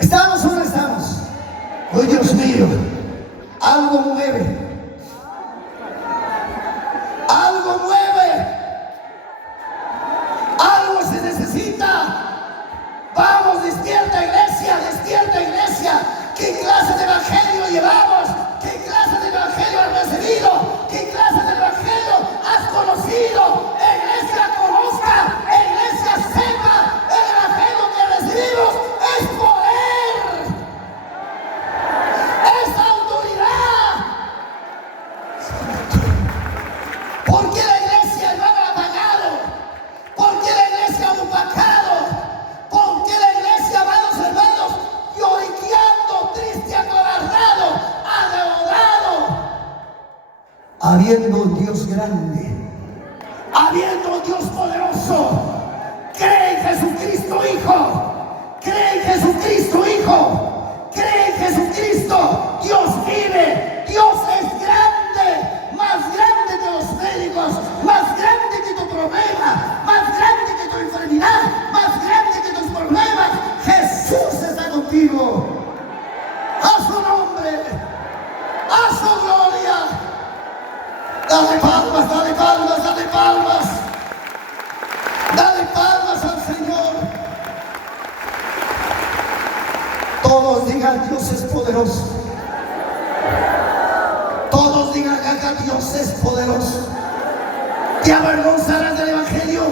¿Estamos o no estamos? ¡Oh, Dios mío! Algo mueve. Algo mueve. Algo se necesita. Vamos, despierta iglesia, despierta iglesia. ¿Qué clase de evangelio llevamos? ¿Qué clase de evangelio has recibido? ¿Qué clase de evangelio has conocido? Iglesia, conozca. Iglesia, sepa. El evangelio que recibimos es poder. Es autoridad. ¿Por qué la iglesia no ha apagado? ¿Por qué la iglesia ha opacado? ¿Por qué la iglesia, amados hermanos, lloriqueando, triste, acobardado, adeudado? Habiendo un Dios grande, habiendo un Dios poderoso, cree en Jesucristo Hijo, cree en Jesucristo Hijo, cree en Jesucristo. Dios vive, Dios es grande, más grande que los médicos, más grande que tu problema, más grande que tu enfermedad, más grande que tus problemas. Jesús está contigo. A su nombre, a su gloria. Dale palmas, dale palmas, dale palmas. Dale palmas al Señor. Todos digan: Dios es poderoso. Todos digan: acá Dios es poderoso. Te avergonzarás del evangelio.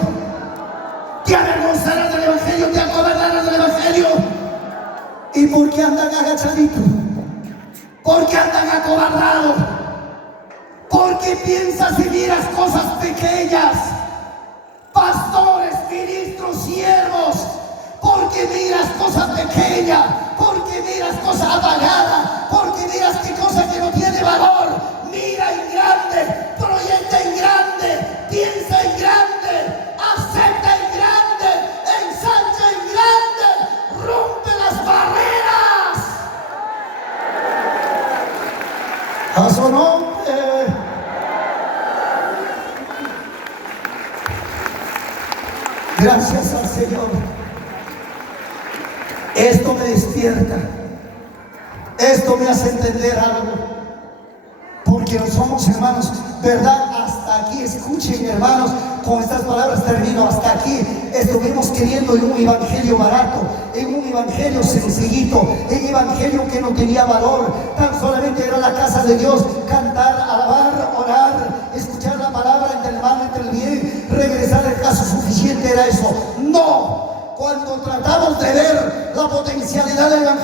Te avergonzarás del evangelio. Te acobardarás del evangelio. ¿Y por qué andan agachaditos? ¿Por qué andan acobardados? Porque piensas y miras cosas pequeñas. Pastores, ministros, siervos. Porque miras cosas pequeñas. Porque miras cosas apagadas. Porque miras qué cosa que no tiene valor. Mira en grande. Proyecta en grande. Piensa en grande. Acepta en grande. Ensancha en grande. Rompe las barreras. A su nombre. Gracias al Señor. Esto me despierta. Esto me hace entender algo. Porque no somos hermanos, ¿verdad? Hasta aquí, escuchen hermanos, con estas palabras termino. Hasta aquí estuvimos queriendo en un evangelio barato, en un evangelio sencillito, en un evangelio que no tenía valor. Tan solamente era la casa de Dios, cantar, alabar, orar, escuchar la palabra entre el mal, entre el bien, regresar al caso. Suficiente era eso. No, cuando tratamos de ver la potencialidad del evangelio,